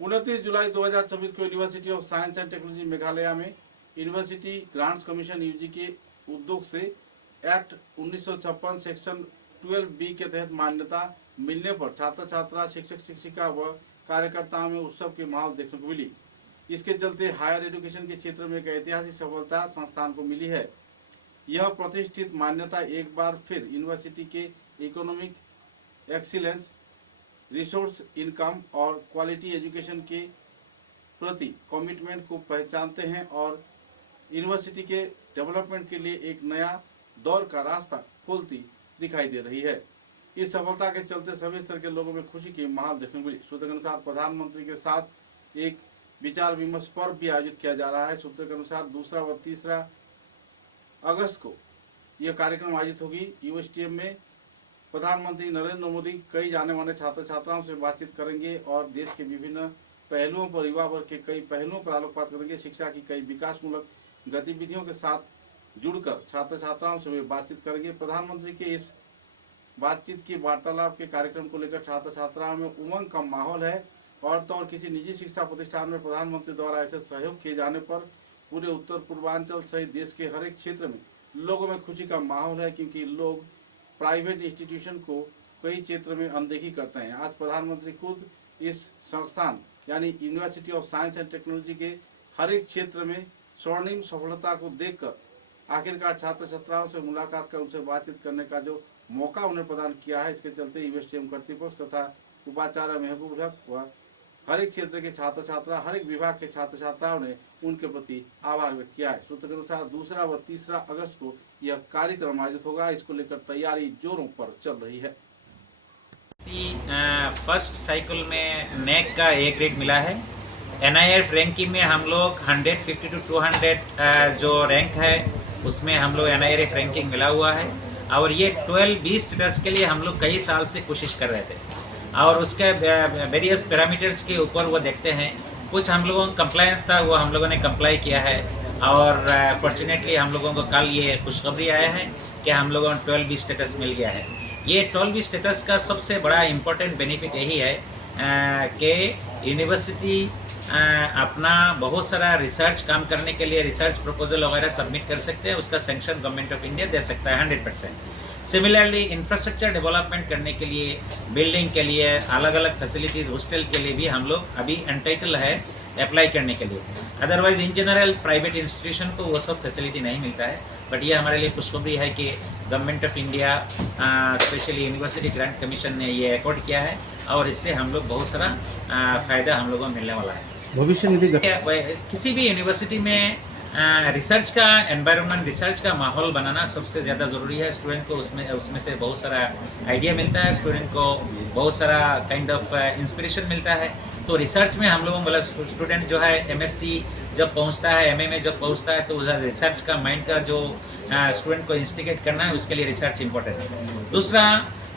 29 जुलाई 2024 को university of science and technology Meghalaya में university grants commission UG के उद्योग से एक्ट 1956 सेक्शन 12B के तहत मान्यता मिलने पर छात्र छात्रा, शिक्षक शिक्षिका व कार्यकर्ताओं में उत्सव की माहौल देखने को मिली। इसके चलते हायर एजुकेशन के क्षेत्र में एक ऐतिहासिक सफलता संस्थान को मिली है। यह प्रतिष्ठित मान्यता एक बार फिर यूनिवर्सिटी के इकोनॉमिक एक्सीलेंस, रिसोर्स इनकम और क्वालिटी एजुकेशन के प्रति कमिटमेंट को पहचानते हैं और यूनिवर्सिटी के डेवलपमेंट के लिए एक नया दौर का रास्ता खोलती दिखाई दे रही है। इस सफलता के चलते सभी स्तर के लोगों में खुशी की माहौल देखने को मिली। सूत्र के अनुसार प्रधानमंत्री के साथ एक विचार विमर्श पर्व भी आयोजित किया जा रहा है। सूत्र के अनुसार 2 व 3 अगस्त को यह कार्यक्रम आयोजित होगी। यूएसटीएम में प्रधानमंत्री नरेंद्र मोदी कई जाने माने छात्र छात्राओं से बातचीत करेंगे और देश के विभिन्न पहलुओं पर, युवा वर्ग के कई पहलुओं पर आलोकपात करेंगे। शिक्षा की कई विकासमूलक गतिविधियों के साथ जुड़कर छात्र छात्राओं से वे बातचीत करेंगे। प्रधानमंत्री के इस बातचीत की वार्तालाप के कार्यक्रम को लेकर छात्र छात्राओं में उमंग का माहौल है। और तो और किसी निजी शिक्षा प्रतिष्ठान में प्रधानमंत्री द्वारा ऐसे सहयोग किए जाने पर पूरे उत्तर पूर्वांचल सहित देश के हर एक क्षेत्र में लोगों में खुशी का माहौल है, क्योंकि लोग प्राइवेट इंस्टीट्यूशन को कई क्षेत्र में अनदेखी करते हैं। आज प्रधानमंत्री खुद इस संस्थान यानी university of science and technology के हर एक क्षेत्र में स्वर्णिम सफलता को देखकर आखिरकार छात्र छात्राओं से मुलाकात कर उनसे बातचीत करने का जो मौका उन्हें प्रदान किया है, इसके चलते यूएसटीएम कर्तृपक्ष तथा उपाचार्य महबूब हक व हर एक क्षेत्र के छात्र छात्रा, हर एक विभाग के छात्र छात्राओं ने उनके प्रति आभार व्यक्त किया है। सूत्र के अनुसार 2 व 3 अगस्त को यह कार्यक्रम आयोजित होगा। इसको लेकर तैयारी जोरों पर चल रही है। फर्स्ट साइकिल में नेक का A ग्रेड मिला है। NIRF रैंकिंग में हम लोग 150 to 200 जो रैंक है उसमें हम लोग NIRF रैंकिंग मिला हुआ है। और ये 12B स्टेटस के लिए हम लोग कई साल से कोशिश कर रहे थे और उसके वेरियस पैरामीटर्स के ऊपर वो देखते हैं। कुछ हम लोगों का कंप्लायंस था, वो हम लोगों ने कंप्लाई किया है और फॉर्चुनेटली हम लोगों को कल ये खुशखबरी आया है कि हम लोगों को 12B स्टेटस मिल गया है। ये 12B स्टेटस का सबसे बड़ा इम्पोर्टेंट बेनिफिट यही है कि यूनिवर्सिटी अपना बहुत सारा रिसर्च काम करने के लिए रिसर्च प्रपोजल वगैरह सबमिट कर सकते हैं, उसका सेंक्शन गवर्नमेंट ऑफ इंडिया दे सकता है 100%। सिमिलरली इंफ्रास्ट्रक्चर डेवलपमेंट करने के लिए, बिल्डिंग के लिए, अलग अलग फैसिलिटीज़, हॉस्टल के लिए भी हम लोग अभी एंटाइटल है अप्लाई करने के लिए। Otherwise in general private institution को वो सब फैसिलिटी नहीं मिलता है। बट ये हमारे लिए खुशखबरी है कि government of India specially university grant commission ने ये अकॉर्ड किया है और इससे हम लोग बहुत सारा फ़ायदा हम लोगों को मिलने वाला है। भविष्य निधि किसी भी यूनिवर्सिटी में रिसर्च का एनवायरनमेंट, रिसर्च का माहौल बनाना सबसे ज़्यादा ज़रूरी है। स्टूडेंट को उसमें से बहुत सारा आइडिया मिलता है, स्टूडेंट को बहुत सारा काइंड ऑफ इंस्पिरेशन मिलता है। तो रिसर्च में हम लोगों को स्टूडेंट जो है MSc जब पहुंचता है, MA में जब पहुंचता है, तो रिसर्च का माइंड का जो स्टूडेंट को इंस्टिगेट करना है, उसके लिए रिसर्च इंपॉर्टेंट है। दूसरा,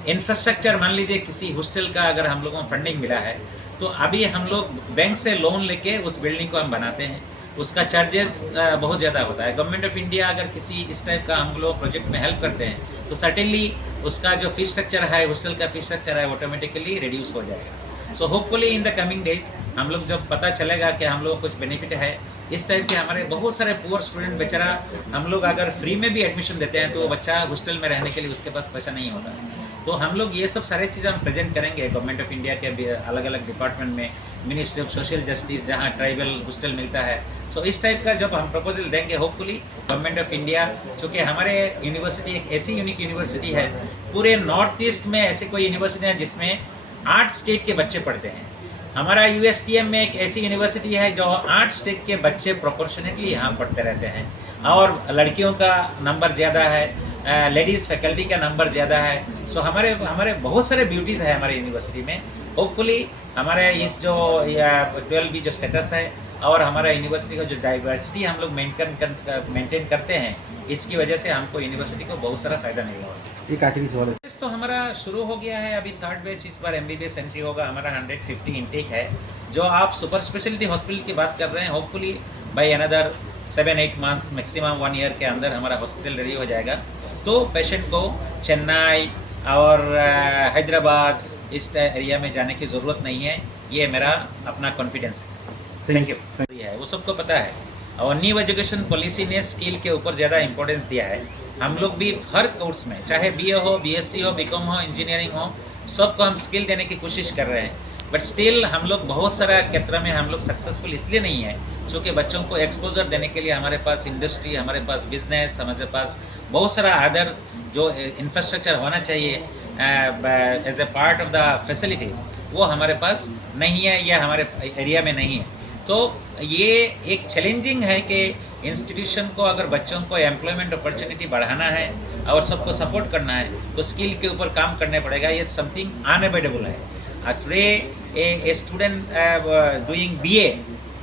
इंफ्रास्ट्रक्चर, मान लीजिए किसी हॉस्टल का अगर हम लोगों को फंडिंग मिला है तो अभी हम लोग बैंक से लोन लेके उस बिल्डिंग को हम बनाते हैं, उसका चार्जेस बहुत ज़्यादा होता है। गवर्नमेंट ऑफ इंडिया अगर किसी इस टाइप का हम लोग प्रोजेक्ट में हेल्प करते हैं तो सर्टेनली उसका जो फीस स्ट्रक्चर है, हॉस्टल का फीस स्ट्रक्चर है, ऑटोमेटिकली रिड्यूस हो जाएगा। So hopefully in the coming days हम लोग जब पता चलेगा कि हम लोग कुछ बेनिफिट है इस टाइप के, हमारे बहुत सारे पुअर स्टूडेंट बेचारा हम लोग अगर फ्री में भी एडमिशन देते हैं तो बच्चा हॉस्टल में रहने के लिए उसके पास पैसा नहीं होता है। तो हम लोग ये सब सारे चीज़ हम प्रेजेंट करेंगे गवर्नमेंट ऑफ इंडिया के अलग अलग डिपार्टमेंट में, मिनिस्ट्री ऑफ सोशल जस्टिस जहाँ ट्राइबल हॉस्टल मिलता है। सो इस टाइप का जब हम प्रपोजल देंगे होपफुली गवर्नमेंट ऑफ इंडिया, चूँकि हमारे यूनिवर्सिटी एक ऐसी यूनिक यूनिवर्सिटी है, पूरे नॉर्थ ईस्ट में ऐसी कोई यूनिवर्सिटी है जिसमें 8 स्टेट के बच्चे पढ़ते हैं। हमारा यूएसटीएम में एक ऐसी यूनिवर्सिटी है जो 8 स्टेट के बच्चे प्रोपोर्शनेटली यहाँ पढ़ते रहते हैं और लड़कियों का नंबर ज़्यादा है, लेडीज़ फैकल्टी का नंबर ज़्यादा है। सो हमारे बहुत सारे ब्यूटीज़ है हमारे यूनिवर्सिटी में। होपफुली हमारे इस जो 12B जो स्टेटस है और हमारा यूनिवर्सिटी का जो डाइवर्सिटी हम लोग मेंटेन करते हैं, इसकी वजह से हमको यूनिवर्सिटी को बहुत सारा फ़ायदा मिल रहा है। एक आखिरी सवाल है, तो हमारा शुरू हो गया है, अभी 3rd बैच इस बार MBBS एंट्री होगा। हमारा 150 इंटेक है। जो आप सुपर स्पेशलिटी हॉस्पिटल की बात कर रहे हैं, hopefully by another 7-8 months maximum 1 year के अंदर हमारा हॉस्पिटल रेडी हो जाएगा। तो पेशेंट को चेन्नई और हैदराबाद इस एरिया में जाने की ज़रूरत नहीं है। ये मेरा अपना कॉन्फिडेंस है। Thank you. है वो सबको पता है, और न्यू एजुकेशन पॉलिसी ने स्किल के ऊपर ज़्यादा इंपॉर्टेंस दिया है। हम लोग भी हर कोर्स में, चाहे बीए हो, बीएससी हो, बीकॉम हो, इंजीनियरिंग हो, सबको हम स्किल देने की कोशिश कर रहे हैं। बट स्टिल हम लोग बहुत सारा क्षेत्र में हम लोग सक्सेसफुल इसलिए नहीं है क्योंकि बच्चों को एक्सपोजर देने के लिए हमारे पास इंडस्ट्री, हमारे पास बिजनेस, हमारे पास बहुत सारा अदर जो इंफ्रास्ट्रक्चर होना चाहिए as a part of the facilities, वो हमारे पास नहीं है या हमारे एरिया में नहीं है। तो ये एक चैलेंजिंग है कि इंस्टीट्यूशन को अगर बच्चों को एम्प्लॉयमेंट अपॉर्चुनिटी बढ़ाना है और सबको सपोर्ट करना है तो स्किल के ऊपर काम करने पड़ेगा। ये समथिंग अनअवॉइडेबल है। Today a student doing BA,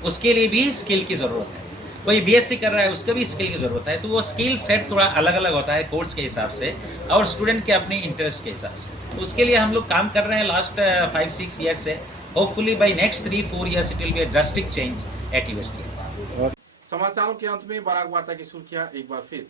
उसके लिए भी स्किल की ज़रूरत है। कोई बीएससी कर रहा है, उसको भी स्किल की ज़रूरत है। तो वो स्किल सेट थोड़ा अलग अलग होता है कोर्स के हिसाब से और स्टूडेंट के अपनी इंटरेस्ट के हिसाब से। तो उसके लिए हम लोग काम कर रहे हैं लास्ट 5-6 ईयर से। Hopefully by next 3-4 years it will be a drastic change at UST. समाचारों के अंत में बराक वार्ता की सुर्खियां एक बार फिर।